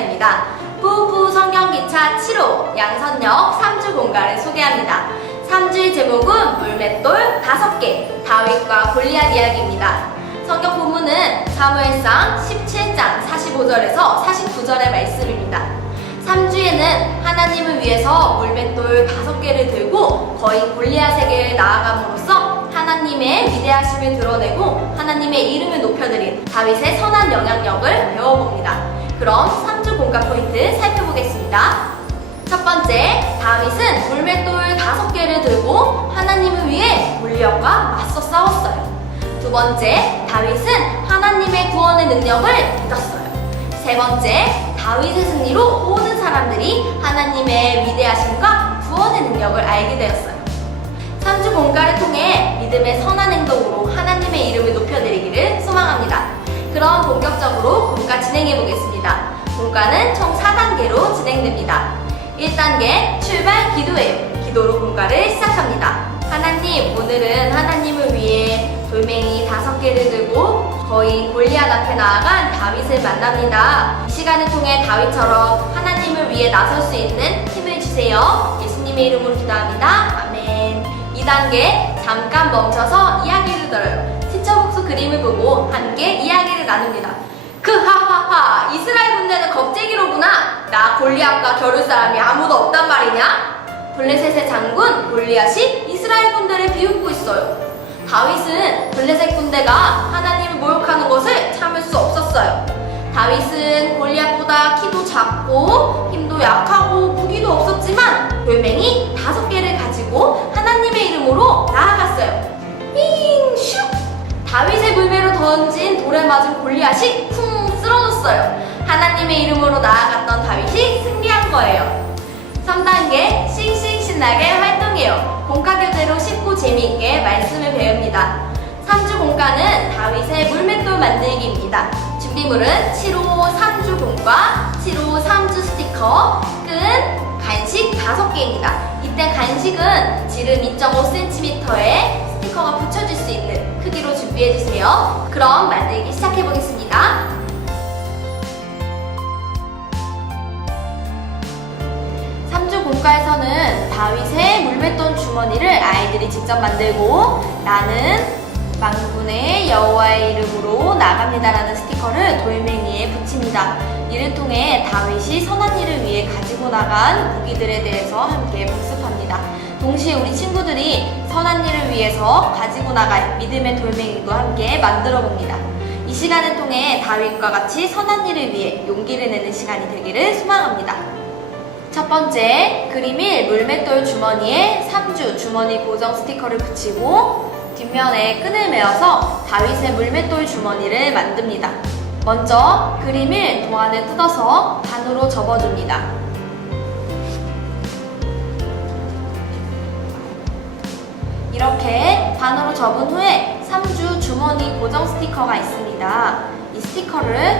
기차입니다. 푸푸 성경기차 7호 양선역 3주 공간을 소개합니다. 3주의 제목은 물맷돌 5개, 다윗과 골리앗 이야기입니다. 성경 본문은 사무엘상 17장 45절에서 49절의 말씀입니다. 3주에는 하나님을 위해서 물맷돌 5개를 들고 거인 골리앗에게 나아감으로써 하나님의 위대하심을 드러내고 하나님의 이름을 높여드린 다윗의 선한 영향력을 배워봅니다. 그럼 3주 공간 포인트 살펴보겠습니다. 첫 번째, 다윗은 물맷돌 5개를 들고 하나님을 위해 골리앗과 맞서 싸웠어요. 두 번째, 다윗은 하나님의 구원의 능력을 믿었어요. 세 번째, 다윗의 승리로 모든 사람들이 하나님의 위대하심과 구원의 능력을 알게 되었어요. 3주 공가를 통해 믿음의 선한 행동으로 하나님의 이름을 높여드리기를 소망합니다. 그럼 본격적으로 공가 진행해 보겠습니다. 공가는 총 4단계로 진행됩니다. 1단계 출발 기도예요. 기도로 공가를 시작합니다. 하나님, 오늘은 하나님을 위해 돌멩이 5개를 들고 거인 골리앗 앞에 나아간 다윗을 만납니다. 이 시간을 통해 다윗처럼 하나님을 위해 나설 수 있는 힘을 주세요. 예수님의 이름으로 기도합니다. 아멘. 2단계 잠깐 멈춰서 이야기를 들어요. 티처북스 그림을 보고 함께 이야기를 나눕니다. 하하하, 이스라엘 군대는 겁쟁이로구나. 나 골리앗과 겨룰 사람이 아무도 없단 말이냐? 블레셋의 장군 골리앗이 이스라엘 군대를 비웃고 있어요. 다윗은 블레셋 군대가 하나님을 모욕하는 것을 참을 수 없었어요. 다윗은 골리앗보다 키도 작고 힘도 약하고 무기도 없었지만 돌멩이 5개를 가지고 하나님의 이름으로 나아갔어요. 윙! 슉! 다윗의 물매로 던진 돌에 맞은 골리앗이 쿵 쓰러졌어요. 하나님의 이름으로 나아갔던 다윗이 승리한 거예요. 3단계 싱싱 신나게 활동해요. 공과 교재로 쉽고 재미있게 말씀을 배웁니다. 3주 공과는 다윗의 물맷돌 만들기입니다. 준비물은 7호 3주 공과, 7호 3주 스티커, 끈, 간식 5개입니다. 이때 간식은 지름 2.5cm에 스티커가 붙여질 수 있는 크기로 준비해주세요. 그럼 만들기 시작해보겠습니다. 공과에서는 다윗의 물맷돌 주머니를 아이들이 직접 만들고 나는 만군의 여호와의 이름으로 나갑니다라는 스티커를 돌멩이에 붙입니다. 이를 통해 다윗이 선한 일을 위해 가지고 나간 무기들에 대해서 함께 복습합니다. 동시에 우리 친구들이 선한 일을 위해서 가지고 나갈 믿음의 돌멩이도 함께 만들어 봅니다. 이 시간을 통해 다윗과 같이 선한 일을 위해 용기를 내는 시간이 되기를 소망합니다. 첫 번째, 그림 1 물맷돌 주머니에 3주 주머니 고정 스티커를 붙이고 뒷면에 끈을 매어서 다윗의 물맷돌 주머니를 만듭니다. 먼저 그림 1 도안을 뜯어서 반으로 접어줍니다. 이렇게 반으로 접은 후에 3주 주머니 고정 스티커가 있습니다. 이 스티커를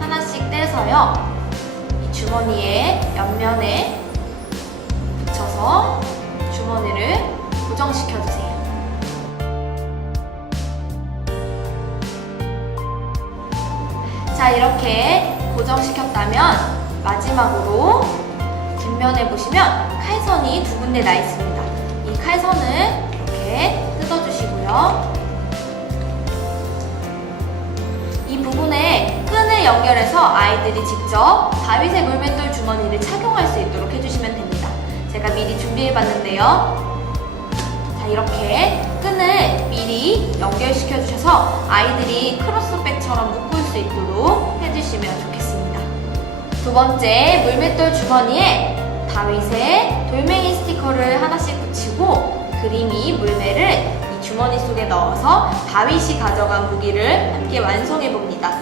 하나씩 떼서요. 주머니의 옆면에 붙여서 주머니를 고정시켜주세요. 자, 이렇게 고정시켰다면 마지막으로 뒷면에 보시면 칼선이 2군데 나 있습니다. 이 칼선을 이렇게 뜯어주시고요. 이 부분에 끈을 연결해서 아이들이 직접 다윗의 물맷돌 주머니를 착용할 수 있도록 해주시면 됩니다. 제가 미리 준비해봤는데요. 자, 이렇게 끈을 미리 연결시켜 주셔서 아이들이 크로스백처럼 묶을 수 있도록 해주시면 좋겠습니다. 두 번째, 물맷돌 주머니에 다윗의 돌멩이 스티커를 하나씩 붙이고 그림이 물매를 주머니 속에 넣어서 다윗이 가져간 무기를 함께 완성해 봅니다.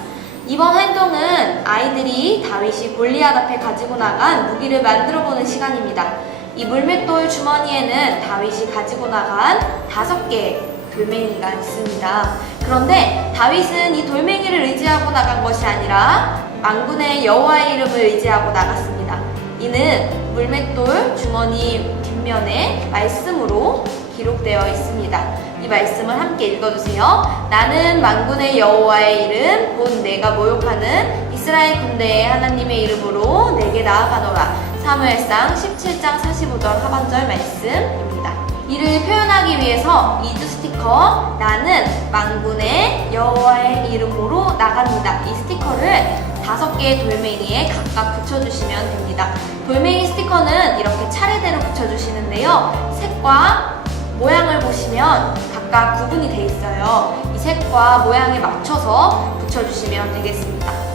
이번 활동은 아이들이 다윗이 골리앗 앞에 가지고 나간 무기를 만들어 보는 시간입니다. 이 물맷돌 주머니에는 다윗이 가지고 나간 5개의 돌멩이가 있습니다. 그런데 다윗은 이 돌멩이를 의지하고 나간 것이 아니라 만군의 여호와의 이름을 의지하고 나갔습니다. 이는 물맷돌 주머니 뒷면에 말씀으로 기록되어 있습니다. 이 말씀을 함께 읽어주세요. 나는 만군의 여호와의 이름 곧 내가 모욕하는 이스라엘군대에 하나님의 이름으로 내게 나아가노라. 사무엘상 17장 45절 하반절 말씀입니다. 이를 표현하기 위해서 이즈 스티커 나는 만군의 여호와의 이름으로 나갑니다. 이 스티커를 5개의 돌멩이에 각각 붙여주시면 됩니다. 돌멩이 스티커는 이렇게 차례대로 붙여주시는데요. 색과 모양을 보시면 각각 구분이 되어 있어요. 이 색과 모양에 맞춰서 붙여주시면 되겠습니다.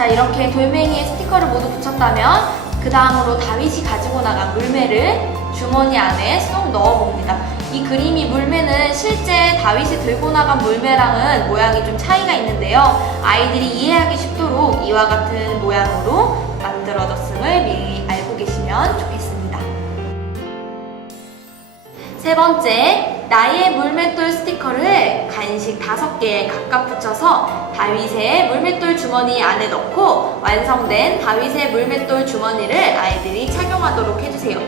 자, 이렇게 돌멩이에 스티커를 모두 붙였다면 그 다음으로 다윗이 가지고 나간 물매를 주머니 안에 쏙 넣어봅니다. 이 그림이 물매는 실제 다윗이 들고 나간 물매랑은 모양이 좀 차이가 있는데요. 아이들이 이해하기 쉽도록 이와 같은 모양으로 만들어졌음을 미리 알고 계시면 좋겠습니다. 세 번째, 나의 물맷돌 스티커를 간식 5개에 각각 붙여서 다윗의 물맷돌 주머니 안에 넣고 완성된 다윗의 물맷돌 주머니를 아이들이 착용하도록 해주세요.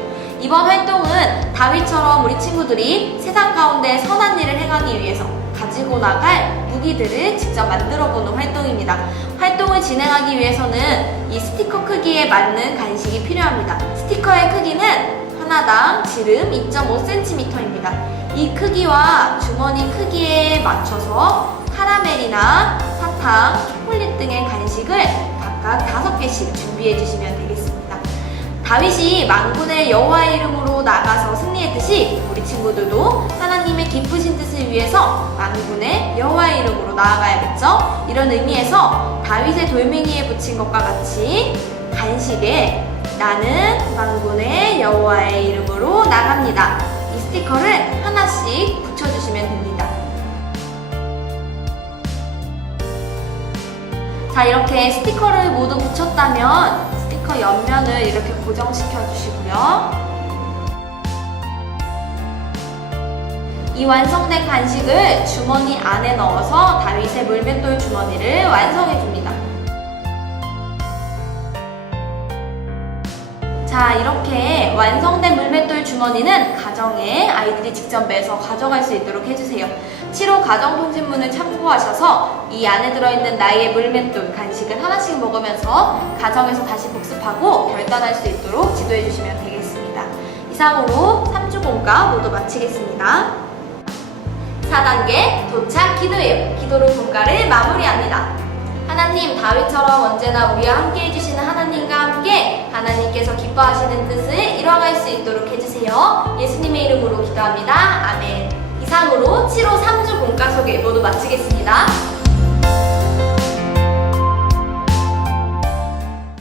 이번 활동은 다윗처럼 우리 친구들이 세상 가운데 선한 일을 행하기 위해서 가지고 나갈 무기들을 직접 만들어보는 활동입니다. 활동을 진행하기 위해서는 이 스티커 크기에 맞는 간식이 필요합니다. 스티커의 크기는 하나당 지름 2.5cm입니다. 이 크기와 주머니 크기에 맞춰서 카라멜이나 사탕, 초콜릿 등의 간식을 각각 5개씩 준비해 주시면 되겠습니다. 다윗이 만군의 여호와의 이름으로 나가서 승리했듯이 우리 친구들도 하나님의 기쁘신 뜻을 위해서 만군의 여호와의 이름으로 나아가야겠죠? 이런 의미에서 다윗의 돌멩이에 붙인 것과 같이 간식에 나는 만군의 여호와의 이름으로 나갑니다. 이 스티커를 하나씩 붙여주시면 됩니다. 자, 이렇게 스티커를 모두 붙였다면 스티커 옆면을 이렇게 고정시켜 주시고요. 이 완성된 간식을 주머니 안에 넣어서 다윗의 물맷돌 주머니를 완성해 줍니다. 자, 이렇게 완성된 물맷돌 주머니는 가정에 아이들이 직접 매서 가져갈 수 있도록 해주세요. 7호 가정통신문을 참고하셔서 이 안에 들어있는 나의 물맷돌 간식을 하나씩 먹으면서 가정에서 다시 복습하고 결단할 수 있도록 지도해 주시면 되겠습니다. 이상으로 3주 공과 모두 마치겠습니다. 4단계 도착 기도예요. 기도로 공과를 마무리합니다. 하나님, 다윗처럼 언제나 우리와 함께 해주시는 하나님과 함께 하나님께서 기뻐하시는 뜻을 이뤄갈 수 있도록 해주세요. 예수님의 이름으로 기도합니다. 아멘. 이상으로 7호 3주 공과